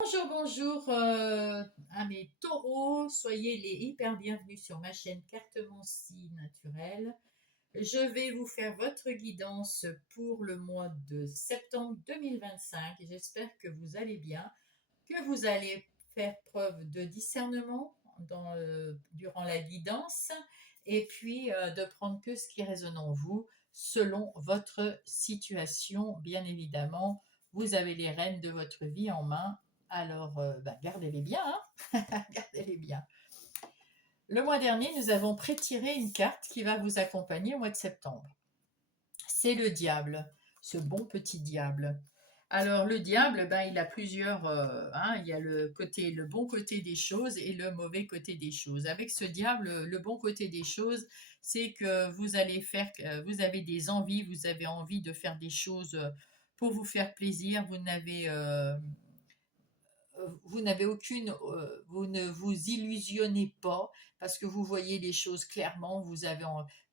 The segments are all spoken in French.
Bonjour, bonjour à mes taureaux, soyez les hyper bienvenus sur ma chaîne Carte Moncy Naturelle. Je vais vous faire votre guidance pour le mois de septembre 2025. J'espère que vous allez bien, que vous allez faire preuve de discernement durant la guidance et puis de prendre que ce qui résonne en vous selon votre situation, bien évidemment. Vous avez les rênes de votre vie en main, alors gardez-les bien, hein. Gardez-les bien. Le mois dernier, nous avons prétiré une carte qui va vous accompagner au mois de septembre. C'est le diable, ce bon petit diable. Alors le diable, il a plusieurs, il y a le bon côté des choses et le mauvais côté des choses. Avec ce diable, le bon côté des choses, c'est que vous avez des envies, vous avez envie de faire des choses pour vous faire plaisir. Vous n'avez aucune, vous ne vous illusionnez pas parce que vous voyez les choses clairement.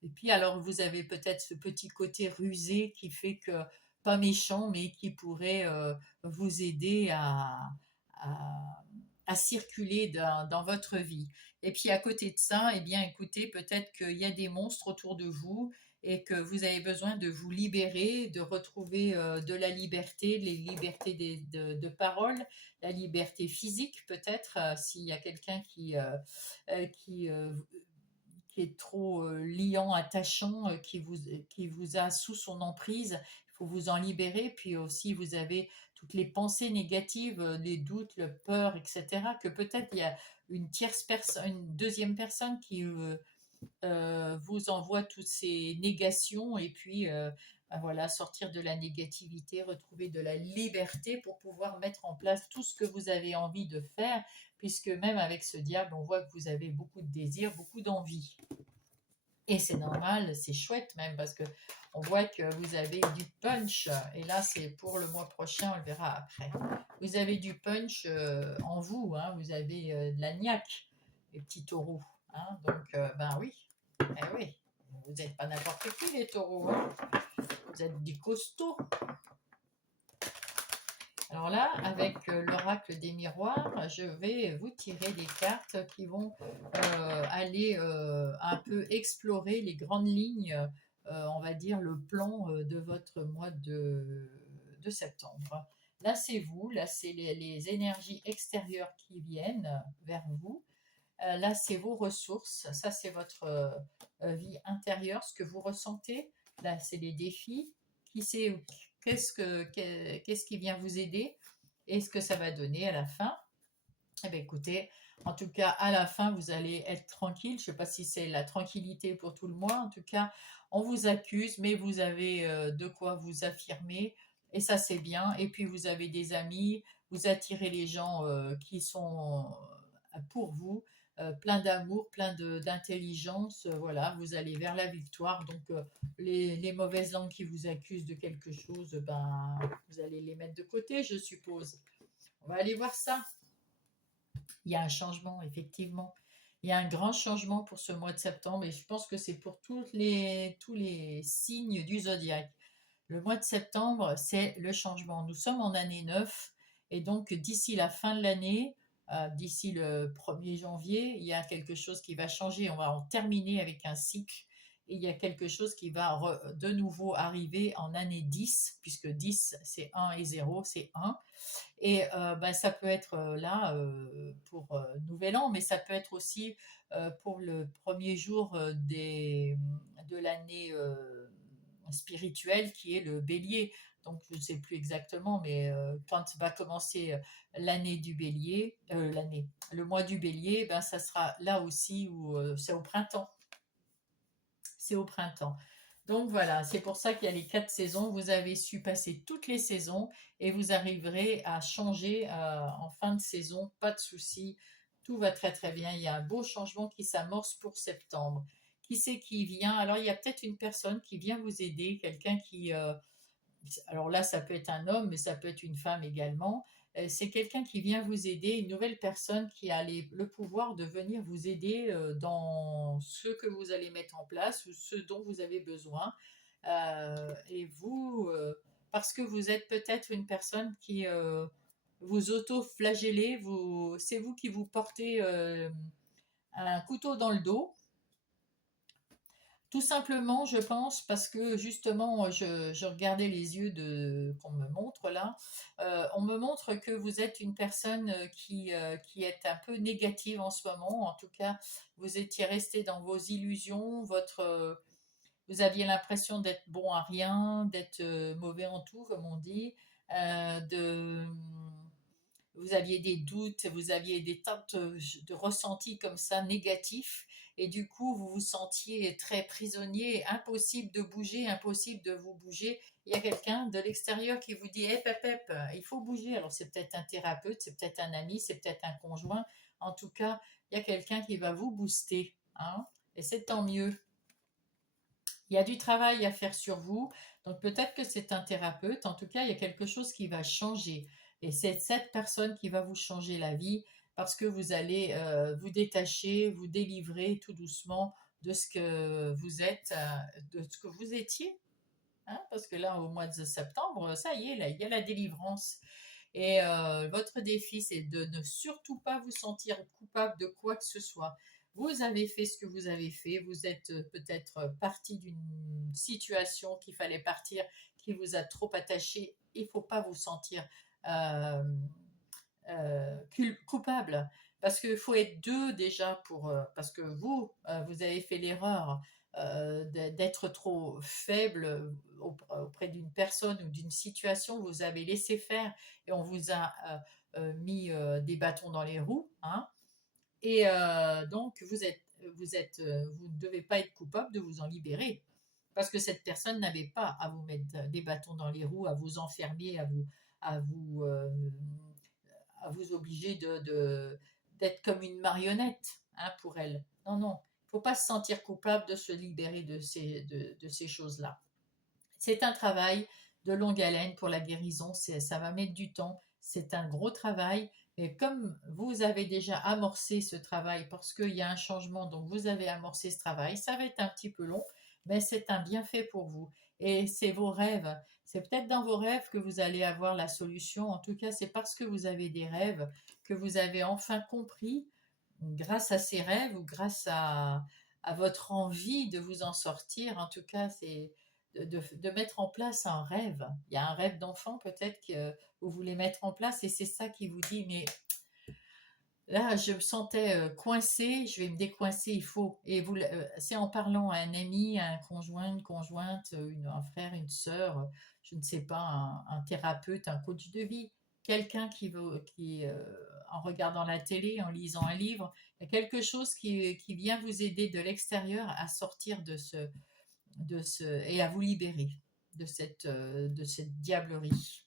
Et puis alors vous avez peut-être ce petit côté rusé qui fait que pas méchant, mais qui pourrait vous aider à, à circuler dans votre vie. Et puis à côté de ça, eh bien écoutez, peut-être qu'il y a des monstres autour de vous et que vous avez besoin de vous libérer, de retrouver de la liberté, les libertés de parole, la liberté physique peut-être, s'il y a quelqu'un euh, qui, euh, qui est trop liant, attachant, qui vous a sous son emprise. Il faut vous en libérer. Puis aussi, vous avez toutes les pensées négatives, les doutes, le peur, etc. Que peut-être il y a une tierce personne, une deuxième personne qui vous envoie toutes ces négations et puis voilà, sortir de la négativité, retrouver de la liberté pour pouvoir mettre en place tout ce que vous avez envie de faire, puisque même avec ce diable, on voit que vous avez beaucoup de désirs, beaucoup d'envie. Et c'est normal, c'est chouette même, parce que on voit que vous avez du punch. Et là, c'est pour le mois prochain, on le verra après. Vous avez du punch en vous, hein, vous avez de la niaque, les petits taureaux. Hein, donc, oui, oui, vous n'êtes pas n'importe qui, les taureaux. Hein. Vous êtes du costaud. Alors là, avec l'oracle des miroirs, je vais vous tirer des cartes qui vont aller un peu explorer les grandes lignes, on va dire le plan de votre mois de septembre. Là, c'est vous, là, c'est les énergies extérieures qui viennent vers vous. Là, c'est vos ressources, ça, c'est votre vie intérieure, ce que vous ressentez. Là, c'est les défis. Qui sait qu'est-ce qui vient vous aider et ce que ça va donner à la fin. Eh bien, écoutez, en tout cas, à la fin, vous allez être tranquille. Je ne sais pas si c'est la tranquillité pour tout le mois. En tout cas, on vous accuse, mais vous avez de quoi vous affirmer. Et ça, c'est bien. Et puis, vous avez des amis. Vous attirez les gens qui sont pour vous. Plein d'amour, d'intelligence. Voilà, vous allez vers la victoire. Donc, les mauvaises langues qui vous accusent de quelque chose, vous allez les mettre de côté, je suppose. On va aller voir ça. Il y a un changement, effectivement. Il y a un grand changement pour ce mois de septembre et je pense que c'est pour tous les signes du zodiaque. Le mois de septembre, c'est le changement. Nous sommes en année 9 et donc d'ici la fin de l'année, d'ici le 1er janvier, il y a quelque chose qui va changer. On va en terminer avec un cycle et il y a quelque chose qui va de nouveau arriver en année 10, puisque 10 c'est 1 et 0, c'est 1. Et ça peut être là pour Nouvel An, mais ça peut être aussi pour le premier jour de l'année spirituelle qui est le bélier. Donc je ne sais plus exactement, mais quand va commencer l'année du bélier, le mois du bélier, ça sera là aussi où c'est au printemps. C'est au printemps. Donc voilà, c'est pour ça qu'il y a les 4 saisons. Vous avez su passer toutes les saisons et vous arriverez à changer en fin de saison. Pas de souci, tout va très très bien. Il y a un beau changement qui s'amorce pour septembre. Qui c'est qui vient? Alors il y a peut-être une personne qui vient vous aider, quelqu'un qui, alors là, ça peut être un homme, mais ça peut être une femme également. C'est quelqu'un qui vient vous aider, une nouvelle personne qui a le pouvoir de venir vous aider dans ce que vous allez mettre en place ou ce dont vous avez besoin. Et vous, parce que vous êtes peut-être une personne qui vous auto-flagellez, c'est vous qui vous portez un couteau dans le dos. Tout simplement, je pense, parce que justement, je regardais les yeux qu'on me montre là. On me montre que vous êtes une personne qui est un peu négative en ce moment. En tout cas, vous étiez resté dans vos illusions. Vous aviez l'impression d'être bon à rien, d'être mauvais en tout, comme on dit. De Vous aviez des doutes, vous aviez des tas de ressentis comme ça négatifs, et du coup vous vous sentiez très prisonnier, impossible de bouger, impossible de vous bouger. Il y a quelqu'un de l'extérieur qui vous dit hé pep, il faut bouger. Alors c'est peut-être un thérapeute, c'est peut-être un ami, c'est peut-être un conjoint. En tout cas, il y a quelqu'un qui va vous booster, hein, et c'est tant mieux. Il y a du travail à faire sur vous, donc peut-être que c'est un thérapeute. En tout cas, il y a quelque chose qui va changer. Et c'est cette personne qui va vous changer la vie parce que vous allez vous détacher, vous délivrer tout doucement de ce que vous êtes, de ce que vous étiez. Hein, parce que là, au mois de septembre, ça y est, là, il y a la délivrance. Et votre défi, c'est de ne surtout pas vous sentir coupable de quoi que ce soit. Vous avez fait ce que vous avez fait. Vous êtes peut-être parti d'une situation qu'il fallait partir, qui vous a trop attaché. Il ne faut pas vous sentir euh, coupable. Parce qu'il faut être deux déjà parce que vous avez fait l'erreur d'être trop faible auprès d'une personne ou d'une situation. Vous avez laissé faire et on vous a mis des bâtons dans les roues, hein. Et donc vous ne devez pas être coupable de vous en libérer parce que cette personne n'avait pas à vous mettre des bâtons dans les roues, à vous enfermer, à vous à vous obliger d'être comme une marionnette, hein, pour elle. Non, non, il ne faut pas se sentir coupable de se libérer de ces choses-là. C'est un travail de longue haleine pour la guérison, ça va mettre du temps, c'est un gros travail, mais comme vous avez déjà amorcé ce travail, parce qu'il y a un changement, donc vous avez amorcé ce travail, ça va être un petit peu long, mais c'est un bienfait pour vous. Et c'est vos rêves, c'est peut-être dans vos rêves que vous allez avoir la solution, en tout cas c'est parce que vous avez des rêves que vous avez enfin compris, grâce à ces rêves ou grâce à votre envie de vous en sortir, en tout cas c'est de mettre en place un rêve. Il y a un rêve d'enfant peut-être que vous voulez mettre en place et c'est ça qui vous dit, mais là je me sentais coincée, je vais me décoincer, il faut. Et c'est en parlant à un ami, à un conjoint, une conjointe, un frère, une sœur, je ne sais pas, un thérapeute, un coach de vie, quelqu'un en regardant la télé, en lisant un livre, il y a quelque chose qui vient vous aider de l'extérieur à sortir et à vous libérer de cette diablerie.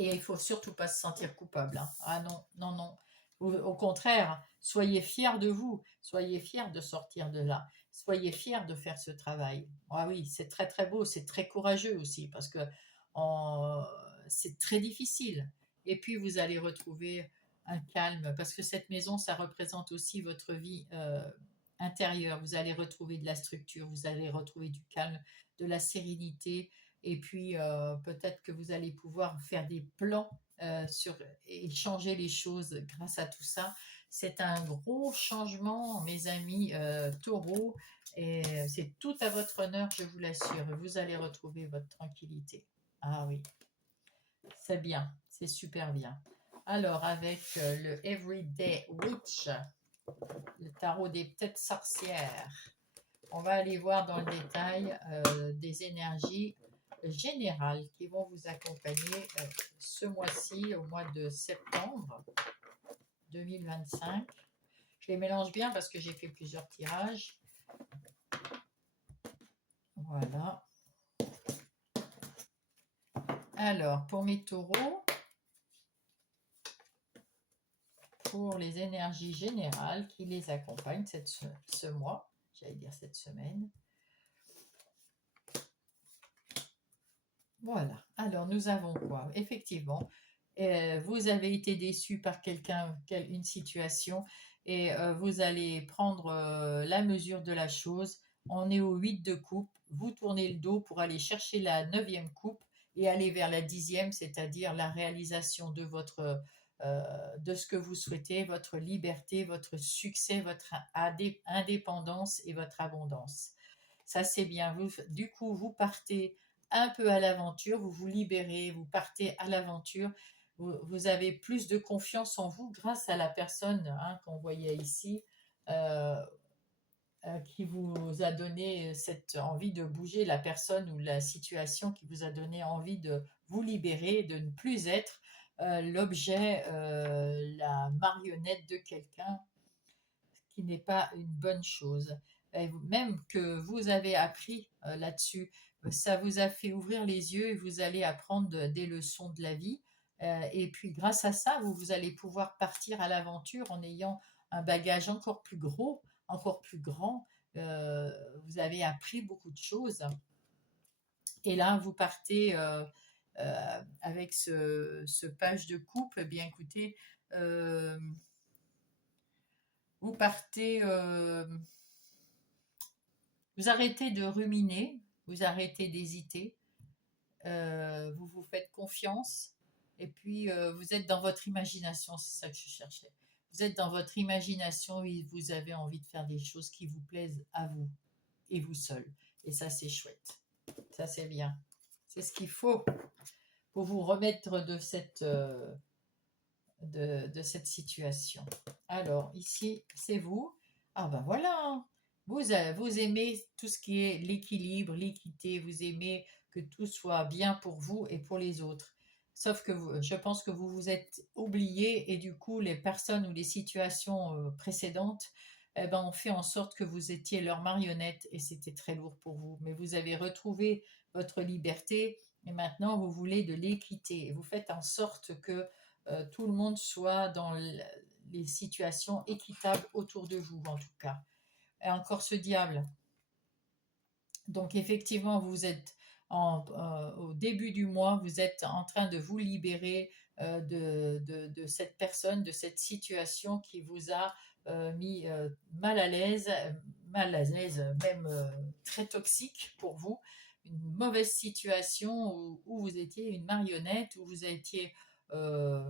Et il faut surtout pas se sentir coupable, hein. Ah non, non, non. Au contraire, soyez fiers de vous, soyez fiers de sortir de là, soyez fiers de faire ce travail. Ah oui, c'est très très beau, c'est très courageux aussi parce que c'est très difficile. Et puis vous allez retrouver un calme parce que cette maison, ça représente aussi votre vie intérieure. Vous allez retrouver de la structure, vous allez retrouver du calme, de la sérénité. Et puis peut-être que vous allez pouvoir faire des plans et changer les choses grâce à tout ça. C'est un gros changement, mes amis taureaux, et c'est tout à votre honneur, je vous l'assure. Vous allez retrouver votre tranquillité. Ah oui, c'est bien, c'est super bien. Alors, avec le Everyday Witch, le tarot des têtes sorcières, on va aller voir dans le détail des énergies générales qui vont vous accompagner ce mois-ci, au mois de septembre 2025. Je les mélange bien parce que j'ai fait plusieurs tirages. Voilà. Alors, pour mes taureaux, pour les énergies générales qui les accompagnent ce mois, j'allais dire cette semaine. Voilà. Alors, nous avons quoi? Effectivement, vous avez été déçu par une situation, et vous allez prendre la mesure de la chose. On est au 8 de coupe. Vous tournez le dos pour aller chercher la 9e coupe et aller vers la 10e, c'est-à-dire la réalisation de ce que vous souhaitez, votre liberté, votre succès, votre indépendance et votre abondance. Ça, c'est bien. Du coup, vous partez un peu à l'aventure, vous vous libérez, vous partez à l'aventure. Vous avez plus de confiance en vous grâce à la personne, hein, qu'on voyait ici, euh, qui vous a donné cette envie de bouger, la personne ou la situation qui vous a donné envie de vous libérer, de ne plus être l'objet, la marionnette de quelqu'un, qui n'est pas une bonne chose. Et même que vous avez appris là-dessus, ça vous a fait ouvrir les yeux et vous allez apprendre des leçons de la vie. Et puis grâce à ça, vous allez pouvoir partir à l'aventure en ayant un bagage encore plus gros, encore plus grand. Vous avez appris beaucoup de choses. Et là, vous partez avec ce page de coupe. Eh bien, écoutez, euh, vous partez, vous arrêtez de ruminer, vous arrêtez d'hésiter, vous vous faites confiance, et puis vous êtes dans votre imagination, c'est ça que je cherchais. Vous êtes dans votre imagination et vous avez envie de faire des choses qui vous plaisent à vous et vous seul. Et ça, c'est chouette. Ça, c'est bien. C'est ce qu'il faut pour vous remettre de cette situation. Alors, ici, c'est vous. Ah ben voilà, hein. Vous aimez tout ce qui est l'équilibre, l'équité, vous aimez que tout soit bien pour vous et pour les autres. Sauf que je pense que vous vous êtes oublié et du coup, les personnes ou les situations précédentes, eh ben, ont fait en sorte que vous étiez leur marionnette et c'était très lourd pour vous. Mais vous avez retrouvé votre liberté et maintenant vous voulez de l'équité. Vous faites en sorte que tout le monde soit dans les situations équitables autour de vous, en tout cas. Et encore ce diable. Donc effectivement, vous êtes au début du mois, vous êtes en train de vous libérer de cette personne, de cette situation qui vous a mis mal à l'aise, même très toxique pour vous, une mauvaise situation où vous étiez une marionnette, où vous étiez euh,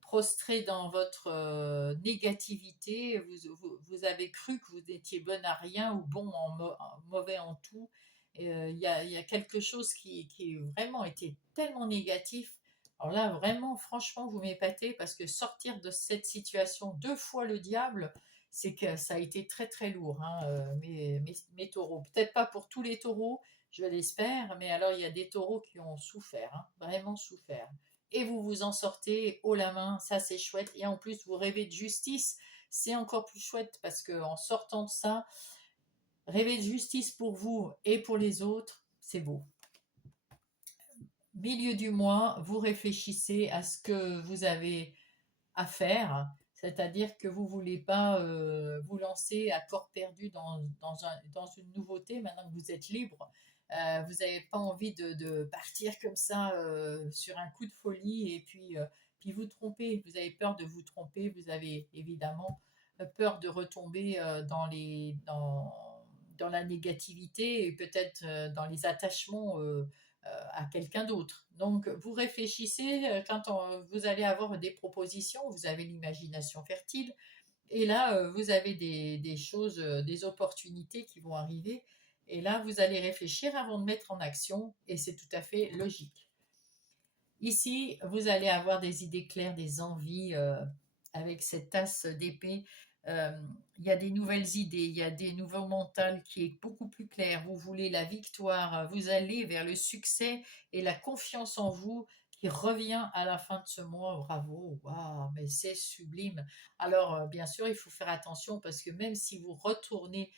prostré dans votre négativité, vous avez cru que vous n'étiez bon à rien ou bon en mauvais en tout. Il y a quelque chose qui vraiment était tellement négatif. Alors là, vraiment, franchement, vous m'épatez parce que sortir de cette situation deux fois le diable, c'est que ça a été très très lourd, hein, mes taureaux. Peut-être pas pour tous les taureaux, je l'espère, mais alors il y a des taureaux qui ont souffert, hein, vraiment souffert, et vous vous en sortez haut la main, ça c'est chouette. Et en plus, vous rêvez de justice, c'est encore plus chouette parce que en sortant de ça, rêver de justice pour vous et pour les autres, c'est beau. Milieu du mois, vous réfléchissez à ce que vous avez à faire, c'est-à-dire que vous ne voulez pas vous lancer à corps perdu dans une nouveauté maintenant que vous êtes libre. Vous n'avez pas envie de partir comme ça sur un coup de folie et puis vous tromper. Vous avez peur de vous tromper, vous avez évidemment peur de retomber dans la négativité et peut-être dans les attachements à quelqu'un d'autre. Donc, vous réfléchissez quand vous allez avoir des propositions, vous avez l'imagination fertile, et là, vous avez des choses, des opportunités qui vont arriver, et là, vous allez réfléchir avant de mettre en action, et c'est tout à fait logique. Ici, vous allez avoir des idées claires, des envies avec cette tasse d'épée. Euh, il y a des nouvelles idées, il y a des nouveaux mentales qui est beaucoup plus clair. Vous voulez la victoire, vous allez vers le succès et la confiance en vous qui revient à la fin de ce mois. Bravo, waouh, mais c'est sublime. Alors, bien sûr, il faut faire attention parce que même si vous retournez,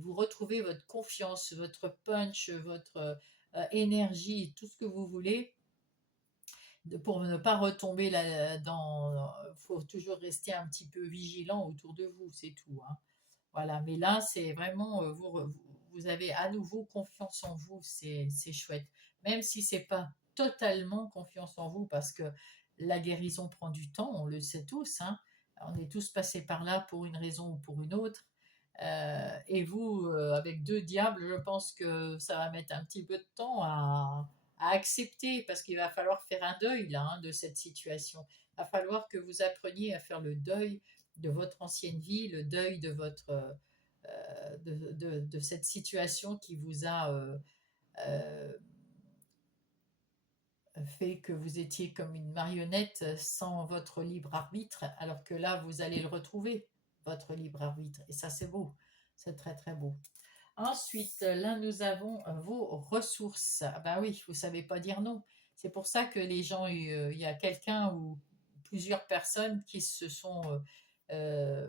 vous retrouvez votre confiance, votre punch, votre énergie, tout ce que vous voulez, pour ne pas retomber là dans. Il faut toujours rester un petit peu vigilant autour de vous, c'est tout, hein. Voilà, mais là, c'est vraiment, vous avez à nouveau confiance en vous, c'est chouette. Même si c'est pas totalement confiance en vous, parce que la guérison prend du temps, on le sait tous, hein. On est tous passés par là pour une raison ou pour une autre. Et vous, avec deux diables, je pense que ça va mettre un petit peu de temps à accepter, parce qu'il va falloir faire un deuil là, hein, de cette situation. Il va falloir que vous appreniez à faire le deuil de votre ancienne vie, le deuil de votre de cette situation qui vous a euh, fait que vous étiez comme une marionnette sans votre libre arbitre, alors que là, vous allez le retrouver, votre libre arbitre. Et ça, c'est beau. C'est très, très beau. Ensuite, là, nous avons vos ressources. Ah bah oui, vous ne savez pas dire non. C'est pour ça que les gens, il y a quelqu'un ou plusieurs personnes qui se sont euh,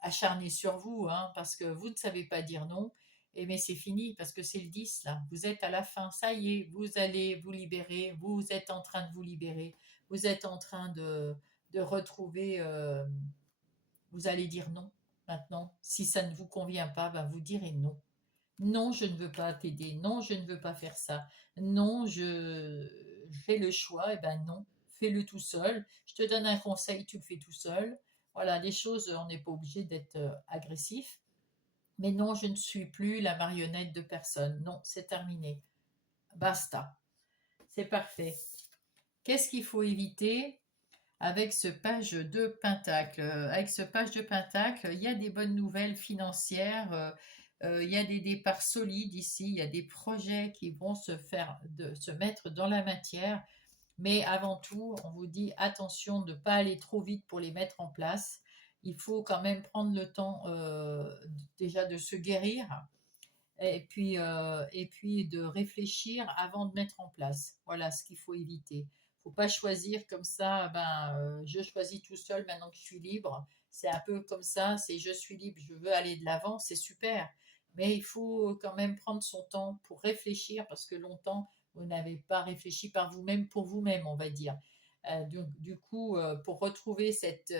acharnées sur vous, hein, parce que vous ne savez pas dire non. Et mais c'est fini parce que c'est le 10 là. Vous êtes à la fin. Ça y est, vous allez vous libérer. Vous êtes en train de vous libérer. Vous êtes en train de retrouver. Vous allez dire non maintenant. Si ça ne vous convient pas, ben vous direz non. Non, je ne veux pas t'aider. Non, je ne veux pas faire ça. Non, je fais le choix. Eh ben non, fais-le tout seul. Je te donne un conseil, tu le fais tout seul. Voilà, les choses, on n'est pas obligé d'être agressif. Mais non, je ne suis plus la marionnette de personne. Non, c'est terminé. Basta. C'est parfait. Qu'est-ce qu'il faut éviter avec ce page de Pentacle? Avec ce page de Pentacle, il y a des bonnes nouvelles financières. Il y a des départs solides ici. Il y a des projets qui vont se mettre dans la matière. Mais avant tout, on vous dit attention de ne pas aller trop vite pour les mettre en place. Il faut quand même prendre le temps déjà de se guérir et puis de réfléchir avant de mettre en place. Voilà ce qu'il faut éviter. Il ne faut pas choisir comme ça, je choisis tout seul maintenant que je suis libre. C'est un peu comme ça, c'est je suis libre, je veux aller de l'avant, c'est super. Mais il faut quand même prendre son temps pour réfléchir parce que longtemps, vous n'avez pas réfléchi par vous-même pour vous-même, on va dire. Du coup, pour retrouver cette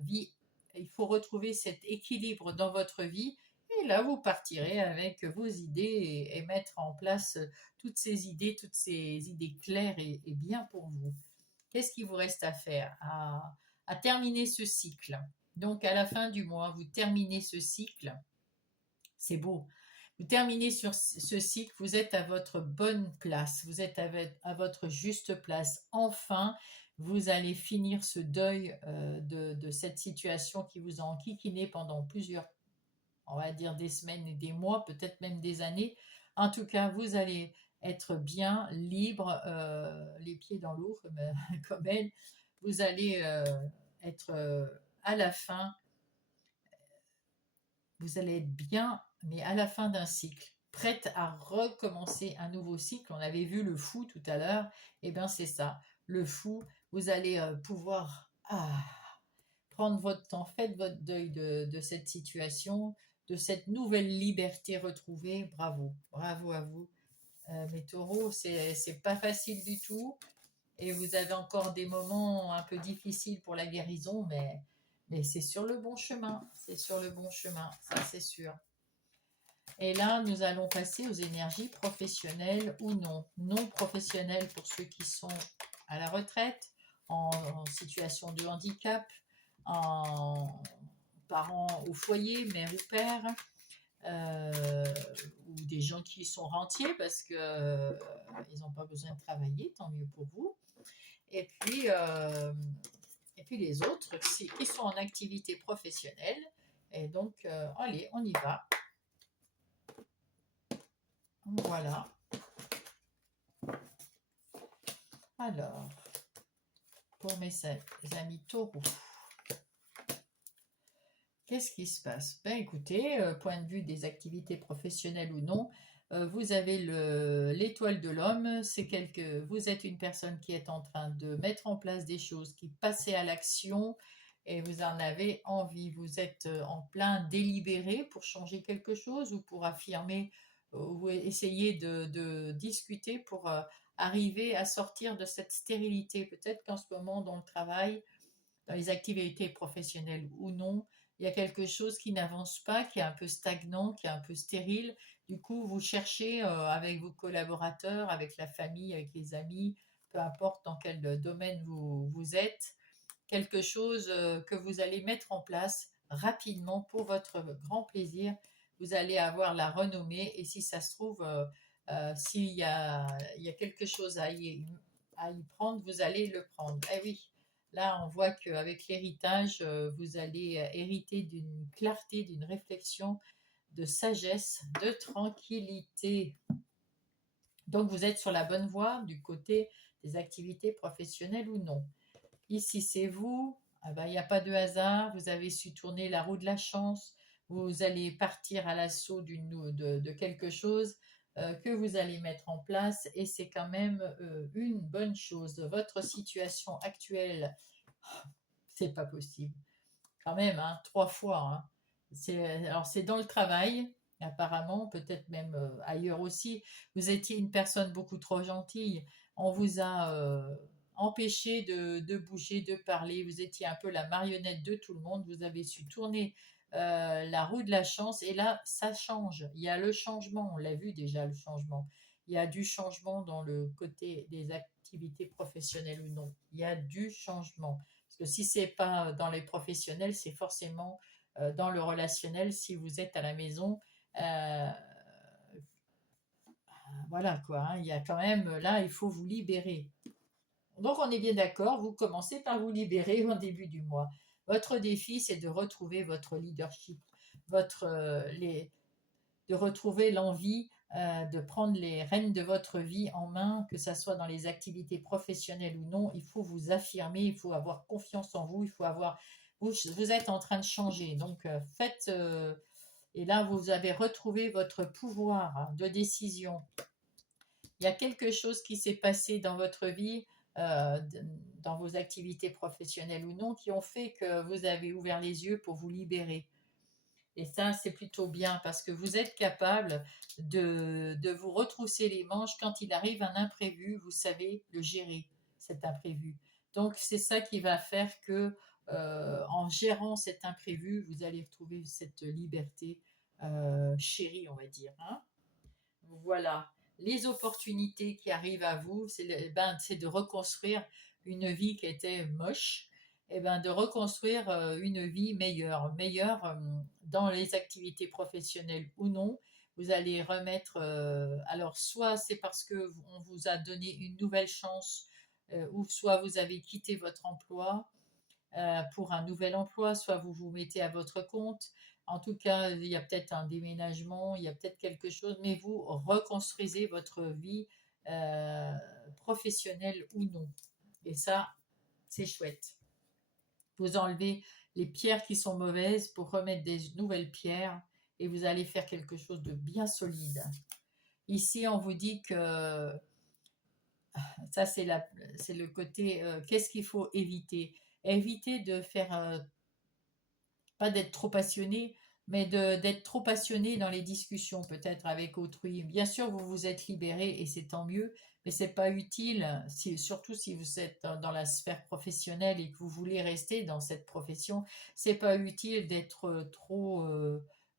vie, il faut retrouver cet équilibre dans votre vie et là, vous partirez avec vos idées et mettre en place toutes ces idées claires et bien pour vous. Qu'est-ce qu'il vous reste à faire à terminer ce cycle. Donc, à la fin du mois, vous terminez ce cycle. C'est beau. Vous terminez sur ce cycle, vous êtes à votre bonne place, vous êtes à votre juste place. Enfin, vous allez finir ce deuil de cette situation qui vous a enquiquiné pendant plusieurs on va dire des semaines et des mois, peut-être même des années. En tout cas, vous allez être bien libre, les pieds dans l'eau comme elle. Vous allez être à la fin, vous allez être bien, mais à la fin d'un cycle, prête à recommencer un nouveau cycle. On avait vu le fou tout à l'heure, et bien c'est ça, le fou, vous allez pouvoir prendre votre temps, faites votre deuil de cette situation, de cette nouvelle liberté retrouvée. Bravo, bravo à vous. Mes taureaux, c'est pas facile du tout. Et vous avez encore des moments un peu difficiles pour la guérison, mais c'est sur le bon chemin. C'est sur le bon chemin, ça c'est sûr. Et là, nous allons passer aux énergies professionnelles ou non. Non professionnelles pour ceux qui sont à la retraite, en situation de handicap, en parents au foyer, mère ou père, ou des gens qui sont rentiers parce qu'ils n'ont pas besoin de travailler, tant mieux pour vous. Et puis, euh, et puis les autres qui sont en activité professionnelle. Et donc, allez, on y va. Voilà. Alors, pour mes amis taureaux. Qu'est-ce qui se passe? Ben écoutez, point de vue des activités professionnelles ou non, vous avez l'étoile de l'homme, vous êtes une personne qui est en train de mettre en place des choses, qui passez à l'action et vous en avez envie. Vous êtes en plein délibéré pour changer quelque chose ou pour affirmer ou essayer de discuter pour arriver à sortir de cette stérilité. Peut-être qu'en ce moment, dans le travail, dans les activités professionnelles ou non, il y a quelque chose qui n'avance pas, qui est un peu stagnant, qui est un peu stérile. Du coup, vous cherchez avec vos collaborateurs, avec la famille, avec les amis, peu importe dans quel domaine vous êtes, quelque chose que vous allez mettre en place rapidement pour votre grand plaisir. Vous allez avoir la renommée et si ça se trouve, il y a quelque chose à y prendre, vous allez le prendre. Eh oui, là, on voit qu'avec l'héritage, vous allez hériter d'une clarté, d'une réflexion, de sagesse, de tranquillité. Donc, vous êtes sur la bonne voie du côté des activités professionnelles ou non. Ici, c'est vous. Ah ben, il n'y a pas de hasard. Vous avez su tourner la roue de la chance. Vous allez partir à l'assaut de quelque chose que vous allez mettre en place. Et c'est quand même une bonne chose. Votre situation actuelle, c'est pas possible. Quand même, hein, 3 fois. Hein. Alors, c'est dans le travail, apparemment, peut-être même ailleurs aussi. Vous étiez une personne beaucoup trop gentille. On vous a empêché de bouger, de parler. Vous étiez un peu la marionnette de tout le monde. Vous avez su tourner la roue de la chance. Et là, ça change. Il y a le changement. On l'a vu déjà, le changement. Il y a du changement dans le côté des activités professionnelles ou non. Il y a du changement. Parce que si c'est pas dans les professionnels, c'est forcément dans le relationnel. Si vous êtes à la maison, euh, voilà quoi. Hein, il y a quand même là, il faut vous libérer. Donc on est bien d'accord. Vous commencez par vous libérer au début du mois. Votre défi, c'est de retrouver votre leadership, votre de retrouver l'envie de prendre les rênes de votre vie en main, que ce soit dans les activités professionnelles ou non. Il faut vous affirmer, il faut avoir confiance en vous, il faut avoir... Vous êtes en train de changer, donc faites... et là, vous avez retrouvé votre pouvoir de décision. Il y a quelque chose qui s'est passé dans votre vie, euh, dans vos activités professionnelles ou non, qui ont fait que vous avez ouvert les yeux pour vous libérer. Et ça, c'est plutôt bien parce que vous êtes capable de vous retrousser les manches quand il arrive un imprévu, vous savez le gérer, cet imprévu. Donc, c'est ça qui va faire que, en gérant cet imprévu, vous allez retrouver cette liberté chérie, on va dire. Hein. Voilà. Les opportunités qui arrivent à vous, c'est de reconstruire une vie qui était moche, et ben, de reconstruire une vie meilleure, meilleure dans les activités professionnelles ou non. Vous allez remettre, alors soit c'est parce que on vous a donné une nouvelle chance, ou soit vous avez quitté votre emploi, pour un nouvel emploi, soit vous vous mettez à votre compte. En tout cas, il y a peut-être un déménagement, il y a peut-être quelque chose, mais vous reconstruisez votre vie euh, professionnelle ou non. Et ça, c'est chouette. Vous enlevez les pierres qui sont mauvaises pour remettre des nouvelles pierres et vous allez faire quelque chose de bien solide. Ici, on vous dit que ça, c'est le côté, qu'est-ce qu'il faut éviter? Éviter de faire pas d'être trop passionné, mais d'être trop passionné dans les discussions, peut-être avec autrui. Bien sûr, vous vous êtes libéré et c'est tant mieux, mais c'est pas utile, surtout si vous êtes dans la sphère professionnelle et que vous voulez rester dans cette profession, c'est pas utile d'être trop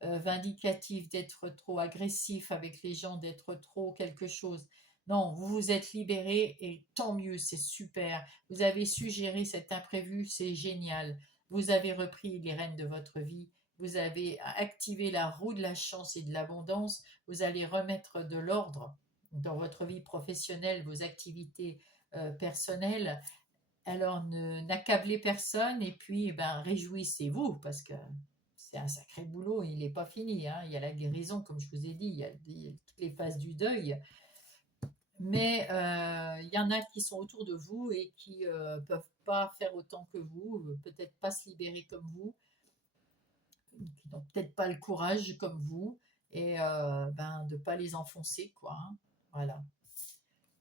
vindicatif, d'être trop agressif avec les gens, d'être trop quelque chose. Non, vous vous êtes libéré et tant mieux, c'est super. Vous avez su gérer cet imprévu, c'est génial. Vous avez repris les rênes de votre vie, vous avez activé la roue de la chance et de l'abondance, vous allez remettre de l'ordre dans votre vie professionnelle, vos activités personnelles. Alors n'accablez personne et puis réjouissez-vous parce que c'est un sacré boulot, il n'est pas fini. Hein. Il y a la guérison, comme je vous ai dit, il y a toutes les phases du deuil. Mais il y en a qui sont autour de vous et qui ne peuvent pas faire autant que vous, peut-être pas se libérer comme vous, qui n'ont peut-être pas le courage comme vous, et de ne pas les enfoncer, quoi. Hein. Voilà.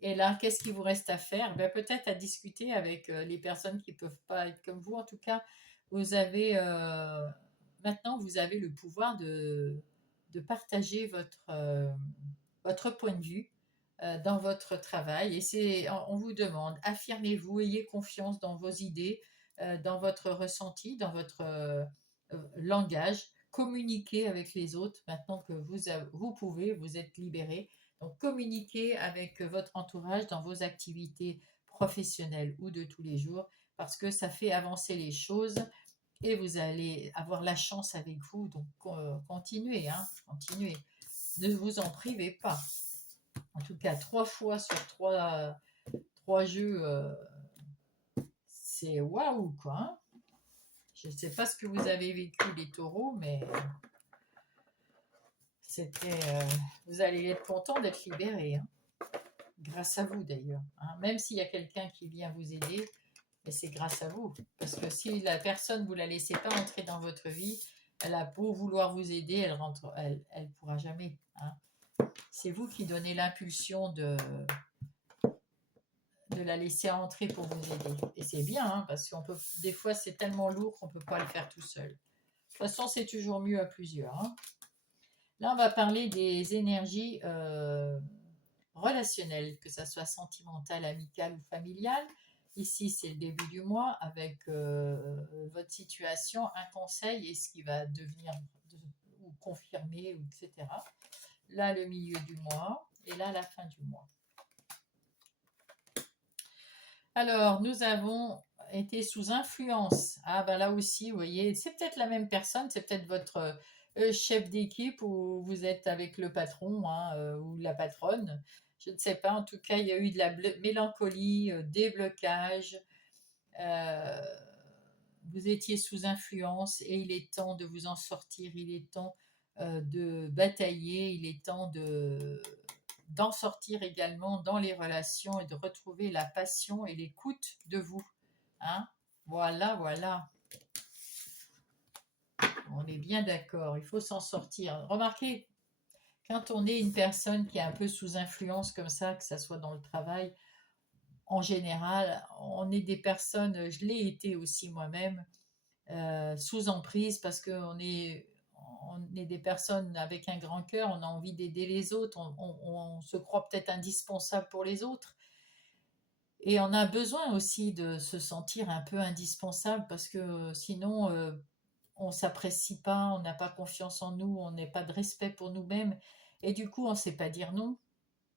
Et là, qu'est-ce qu'il vous reste à faire? Peut-être à discuter avec les personnes qui ne peuvent pas être comme vous. En tout cas, vous avez maintenant, vous avez le pouvoir de partager votre point de vue dans votre travail. Et on vous demande, affirmez-vous, ayez confiance dans vos idées, dans votre ressenti, dans votre langage, communiquez avec les autres maintenant que vous pouvez, vous êtes libéré. Donc communiquez avec votre entourage dans vos activités professionnelles ou de tous les jours parce que ça fait avancer les choses et vous allez avoir la chance avec vous. Donc continuez, hein, continuez. Ne vous en privez pas. En tout cas, 3 fois sur 3 jeux, c'est waouh, quoi, hein. Je ne sais pas ce que vous avez vécu, les taureaux, mais vous allez être content d'être libéré, hein. Grâce à vous d'ailleurs, hein. Même s'il y a quelqu'un qui vient vous aider, mais c'est grâce à vous. Parce que si la personne, vous ne la laissez pas entrer dans votre vie, elle a beau vouloir vous aider, elle pourra jamais, hein. C'est vous qui donnez l'impulsion de la laisser entrer pour vous aider. Et c'est bien, hein, parce qu'on peut, des fois, c'est tellement lourd qu'on ne peut pas le faire tout seul. De toute façon, c'est toujours mieux à plusieurs, hein. Là, on va parler des énergies relationnelles, que ça soit sentimentale, amicale ou familiale. Ici, c'est le début du mois avec votre situation, un conseil et ce qui va devenir ou confirmer, etc. Là, le milieu du mois et là, la fin du mois. Alors, nous avons été sous influence. Ah, ben là aussi, vous voyez, c'est peut-être la même personne, c'est peut-être votre chef d'équipe ou vous êtes avec le patron, hein, ou la patronne. Je ne sais pas. En tout cas, il y a eu de la mélancolie, des blocages. euh, vous étiez sous influence et il est temps de vous en sortir. Il est temps de batailler. Il est temps d'en sortir également dans les relations et de retrouver la passion et l'écoute de vous. Hein, voilà, voilà. On est bien d'accord, il faut s'en sortir. Remarquez, quand on est une personne qui est un peu sous influence comme ça, que ça soit dans le travail, en général, on est des personnes, je l'ai été aussi moi-même, sous emprise parce qu'on est des personnes avec un grand cœur, on a envie d'aider les autres, on se croit peut-être indispensable pour les autres. Et on a besoin aussi de se sentir un peu indispensable parce que sinon, on s'apprécie pas, on n'a pas confiance en nous, on n'a pas de respect pour nous-mêmes. Et du coup, on ne sait pas dire non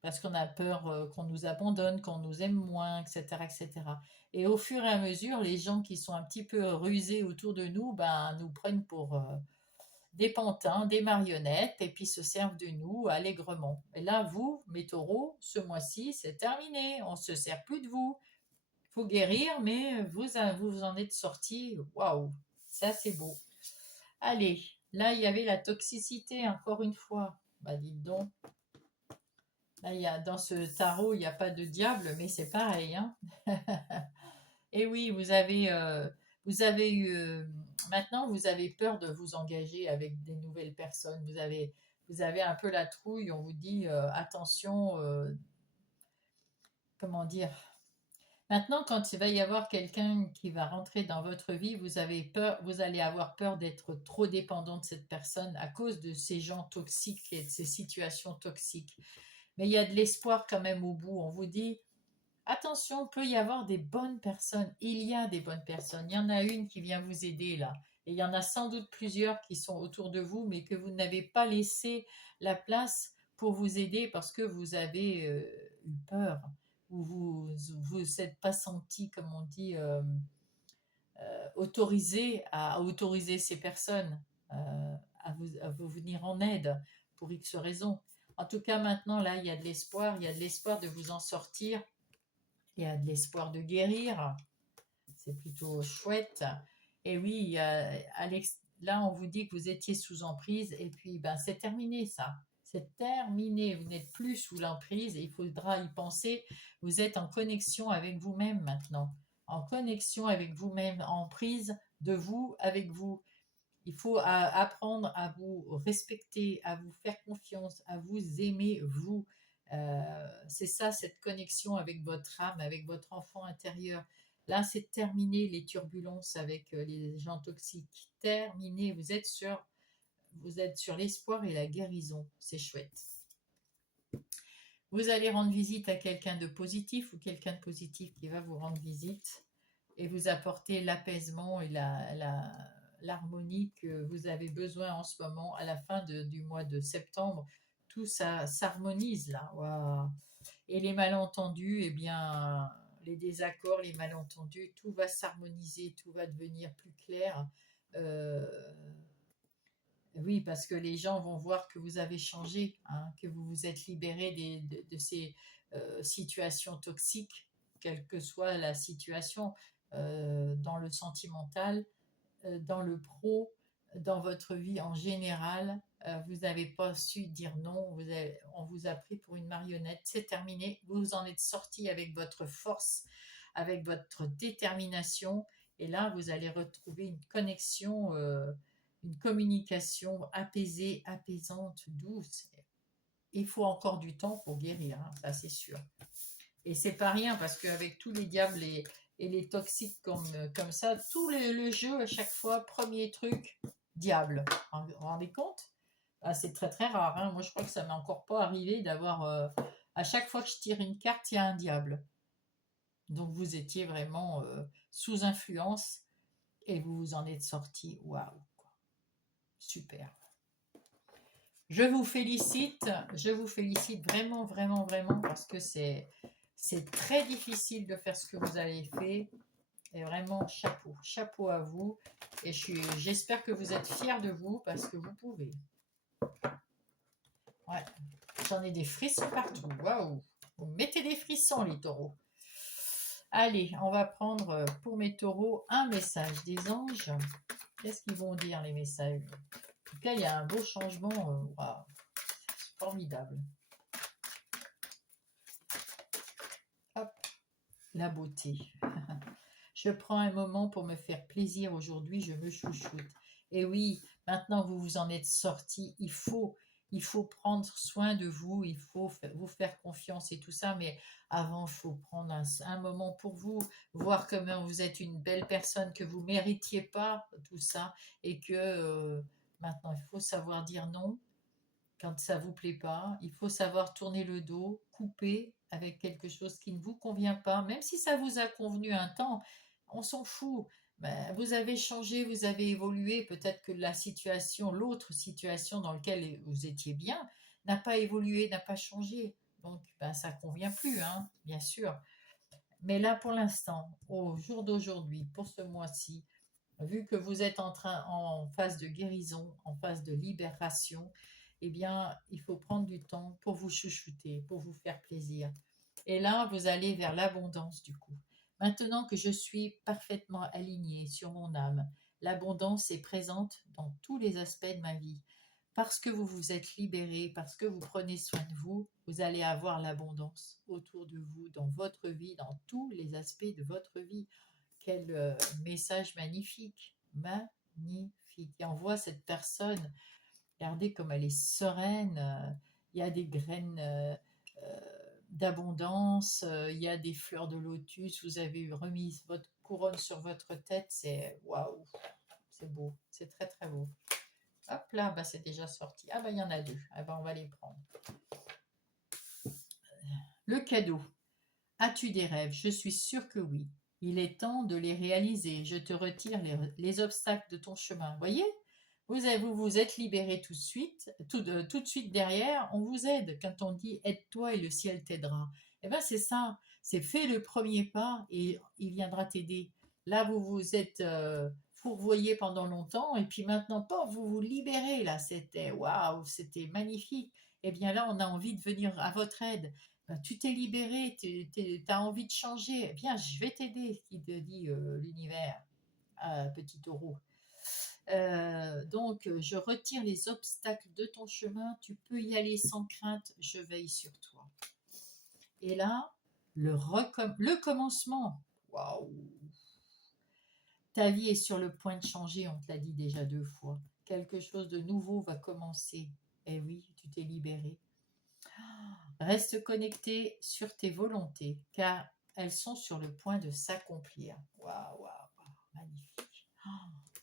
parce qu'on a peur qu'on nous abandonne, qu'on nous aime moins, etc., etc. Et cetera. Et au fur et à mesure, les gens qui sont un petit peu rusés autour de nous, ben, nous prennent pour des pantins, des marionnettes, et puis se servent de nous allègrement. Et là, vous, mes taureaux, ce mois-ci, c'est terminé. On ne se sert plus de vous. Il faut guérir, mais vous en êtes sortis. Waouh, ça c'est beau. Allez, là, il y avait la toxicité, encore une fois. Bah, dites donc. Là, dans ce tarot, il n'y a pas de diable, mais c'est pareil, hein. Et oui, vous avez eu, maintenant, vous avez peur de vous engager avec des nouvelles personnes. Vous avez un peu la trouille. On vous dit, attention, comment dire. Maintenant, quand il va y avoir quelqu'un qui va rentrer dans votre vie, vous allez avoir peur d'être trop dépendant de cette personne à cause de ces gens toxiques et de ces situations toxiques. Mais il y a de l'espoir quand même au bout. On vous dit, attention, peut y avoir des bonnes personnes. Il y a des bonnes personnes. Il y en a une qui vient vous aider là. Et il y en a sans doute plusieurs qui sont autour de vous, mais que vous n'avez pas laissé la place pour vous aider parce que vous avez eu peur ou vous êtes pas senti, comme on dit, autorisé à autoriser ces personnes à vous venir en aide pour X raisons. En tout cas, maintenant, là, il y a de l'espoir. Il y a de l'espoir de vous en sortir. Il y a de l'espoir de guérir. C'est plutôt chouette. Et oui, là, on vous dit que vous étiez sous emprise. Et puis, ben, c'est terminé, ça. C'est terminé. Vous n'êtes plus sous l'emprise. Il faudra y penser. Vous êtes en connexion avec vous-même maintenant. En connexion avec vous-même. En prise de vous avec vous. Il faut apprendre à vous respecter, à vous faire confiance, à vous aimer, vous. C'est ça, cette connexion avec votre âme, avec votre enfant intérieur. Là, c'est terminé les turbulences avec les gens toxiques. Terminé. Vous êtes sur l'espoir et la guérison. C'est chouette. Vous allez rendre visite à quelqu'un de positif ou quelqu'un de positif qui va vous rendre visite et vous apporter l'apaisement et l'harmonie que vous avez besoin en ce moment à la fin du mois de septembre. Tout ça s'harmonise là. Waouh. Et les malentendus, eh bien, les désaccords, les malentendus, tout va s'harmoniser, tout va devenir plus clair. Euh, Oui, parce que les gens vont voir que vous avez changé, hein, que vous vous êtes libéré de ces situations toxiques, quelle que soit la situation, dans le sentimental, dans le pro, dans votre vie en général. Vous n'avez pas su dire non, on vous a pris pour une marionnette, c'est terminé, vous en êtes sorti avec votre force, avec votre détermination, et là, vous allez retrouver une connexion, une communication apaisée, apaisante, douce. Il faut encore du temps pour guérir, hein, ça c'est sûr. Et c'est pas rien parce qu'avec tous les diables et les toxiques comme ça, le jeu à chaque fois, premier truc, diable. Vous vous rendez compte? Ah, c'est très très rare, hein. Moi je crois que ça m'est encore pas arrivé d'avoir à chaque fois que je tire une carte, il y a un diable. Donc vous étiez vraiment sous influence et vous vous en êtes sorti. Waouh, super. Je vous félicite vraiment, vraiment, vraiment parce que c'est très difficile de faire ce que vous avez fait. Et vraiment, chapeau, chapeau à vous. Et j'espère que vous êtes fiers de vous parce que vous pouvez. Ouais, j'en ai des frissons partout. Waouh, vous mettez des frissons, les taureaux. Allez, on va prendre pour mes taureaux un message des anges. Qu'est-ce qu'ils vont dire, les messages? En tout cas, il y a un beau changement. Waouh, formidable. Hop, la beauté. Je prends un moment pour me faire plaisir aujourd'hui, je me chouchoute. Et oui, maintenant vous vous en êtes sorti, il faut prendre soin de vous, il faut vous faire confiance et tout ça, mais avant, il faut prendre un moment pour vous, voir comment vous êtes une belle personne, que vous ne méritiez pas tout ça, et que maintenant, il faut savoir dire non quand ça ne vous plaît pas, il faut savoir tourner le dos, couper avec quelque chose qui ne vous convient pas, même si ça vous a convenu un temps, on s'en fout. Ben, vous avez changé, vous avez évolué, peut-être que la situation, l'autre situation dans laquelle vous étiez bien, n'a pas évolué, n'a pas changé. Donc, ben, ça ne convient plus, hein, bien sûr. Mais là, pour l'instant, au jour d'aujourd'hui, pour ce mois-ci, vu que vous êtes en phase de guérison, en phase de libération, eh bien, il faut prendre du temps pour vous chouchouter, pour vous faire plaisir. Et là, vous allez vers l'abondance du coup. Maintenant que je suis parfaitement alignée sur mon âme, l'abondance est présente dans tous les aspects de ma vie. Parce que vous vous êtes libéré, parce que vous prenez soin de vous, vous allez avoir l'abondance autour de vous, dans votre vie, dans tous les aspects de votre vie. Quel message magnifique, magnifique. Et on voit cette personne, regardez comme elle est sereine, il y a des graines d'abondance, il y a des fleurs de lotus, vous avez remis votre couronne sur votre tête, c'est waouh, c'est beau, c'est très très beau. Hop là, bah, c'est déjà sorti. Ah bah il y en a deux, ah bah, on va les prendre. Le cadeau. As-tu des rêves? Je suis sûre que oui. Il est temps de les réaliser. Je te retire les obstacles de ton chemin. Voyez? Vous vous êtes libéré tout de suite, tout de suite derrière, on vous aide. Quand on dit aide-toi et le ciel t'aidera. Eh bien, c'est ça. C'est fait le premier pas et il viendra t'aider. Là, vous vous êtes fourvoyé pendant longtemps et puis maintenant, pas vous vous libérez. Là, c'était waouh, c'était magnifique. Eh bien, là, on a envie de venir à votre aide. Tu t'es libéré, tu as envie de changer. Eh bien, je vais t'aider, qui te dit l'univers, petit taureau. Donc, je retire les obstacles de ton chemin, tu peux y aller sans crainte, je veille sur toi. Et là, le commencement, waouh! Ta vie est sur le point de changer, on te l'a dit déjà 2 fois. Quelque chose de nouveau va commencer. Eh oui, tu t'es libéré. Reste connecté sur tes volontés, car elles sont sur le point de s'accomplir. Waouh, waouh, waouh, magnifique.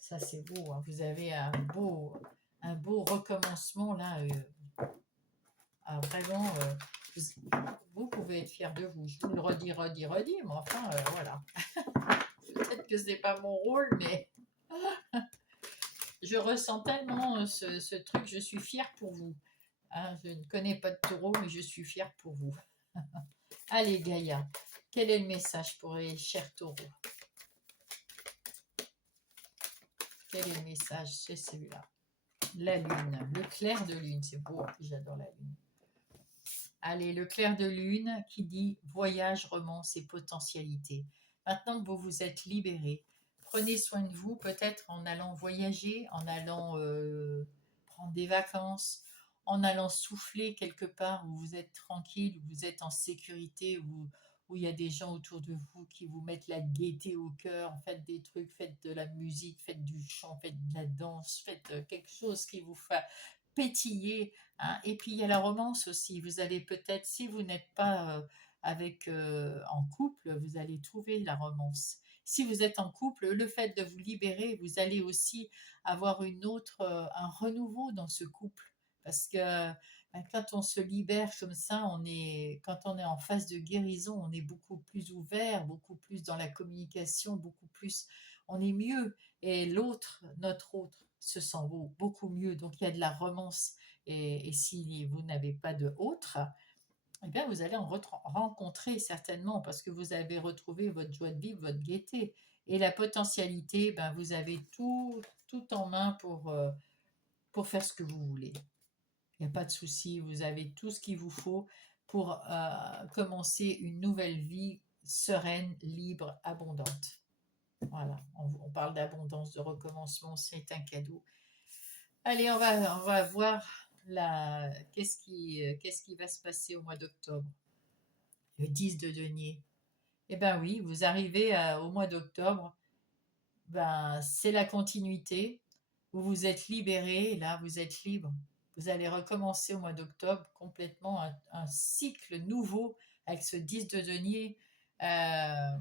Ça, c'est beau, hein. Vous avez un beau recommencement là. Vraiment, vous pouvez être fier de vous. Je vous le redis, mais enfin, voilà. Peut-être que ce n'est pas mon rôle, mais je ressens tellement ce truc. Je suis fière pour vous. Hein, je ne connais pas de taureau, mais je suis fière pour vous. Allez, Gaïa, quel est le message pour les chers taureaux? Quel est le message? C'est celui-là. La lune, le clair de lune, c'est beau, j'adore la lune. Allez, le clair de lune qui dit voyage, romance et potentialité. Maintenant que vous vous êtes libéré, prenez soin de vous, peut-être en allant voyager, en allant prendre des vacances, en allant souffler quelque part où vous êtes tranquille, où vous êtes en sécurité, où il y a des gens autour de vous qui vous mettent la gaieté au cœur, faites des trucs, faites de la musique, faites du chant, faites de la danse, faites quelque chose qui vous fait pétiller, hein. Et puis il y a la romance aussi. Vous allez peut-être, si vous n'êtes pas en couple, vous allez trouver la romance. Si vous êtes en couple, le fait de vous libérer, vous allez aussi avoir un renouveau dans ce couple. Parce que quand on se libère comme ça, quand on est en phase de guérison, on est beaucoup plus ouvert, beaucoup plus dans la communication, beaucoup plus, on est mieux. Et l'autre, notre autre, se sent beaucoup mieux. Donc il y a de la romance. Et si vous n'avez pas de autre, eh bien vous allez en rencontrer certainement parce que vous avez retrouvé votre joie de vivre, votre gaieté. Et la potentialité, ben, vous avez tout en main pour faire ce que vous voulez. Il n'y a pas de souci, vous avez tout ce qu'il vous faut pour commencer une nouvelle vie sereine, libre, abondante. Voilà, on parle d'abondance, de recommencement, c'est un cadeau. Allez, on va voir qu'est-ce qui va se passer au mois d'octobre. Le 10 de denier. Eh bien oui, vous arrivez au mois d'octobre, ben, c'est la continuité. Vous vous êtes libéré, là, vous êtes libre. Vous allez recommencer au mois d'octobre complètement un cycle nouveau avec ce 10 de denier. Euh,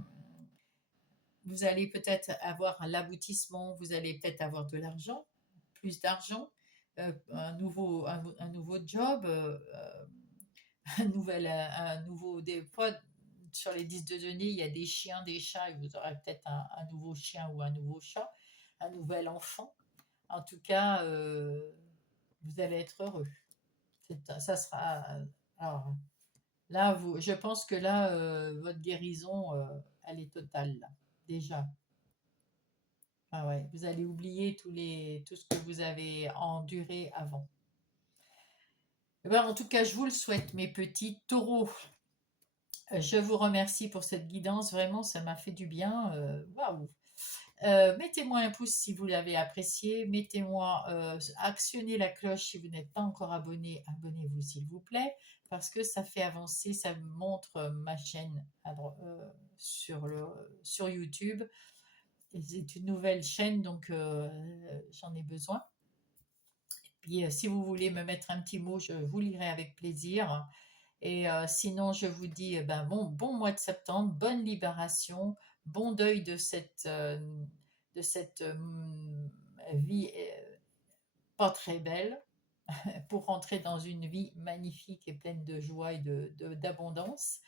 Vous allez peut-être avoir l'aboutissement, vous allez peut-être avoir de l'argent, plus d'argent, un nouveau job, un nouveau des fois sur les 10 de denier, il y a des chiens, des chats, et vous aurez peut-être un nouveau chien ou un nouveau chat, un nouvel enfant. En tout cas, vous allez être heureux. Ça sera. Alors, là, je pense que là, votre guérison, elle est totale, là, déjà. Ah ouais, vous allez oublier tout ce que vous avez enduré avant. Eh ben, en tout cas, je vous le souhaite, mes petits taureaux. Je vous remercie pour cette guidance. Vraiment, ça m'a fait du bien. Waouh! Mettez-moi un pouce si vous l'avez apprécié. Actionnez la cloche si vous n'êtes pas encore abonné. Abonnez-vous s'il vous plaît, parce que ça fait avancer, ça montre ma chaîne sur YouTube. C'est une nouvelle chaîne, donc j'en ai besoin. Puis si vous voulez me mettre un petit mot, je vous lirai avec plaisir. Et sinon, je vous dis bon mois de septembre, bonne libération, bon deuil de cette vie pas très belle pour rentrer dans une vie magnifique et pleine de joie et d'abondance.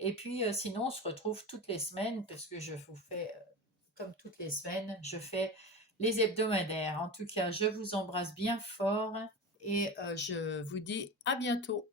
Et puis sinon, on se retrouve toutes les semaines parce que je vous fais comme toutes les semaines, je fais les hebdomadaires. En tout cas, je vous embrasse bien fort et je vous dis à bientôt.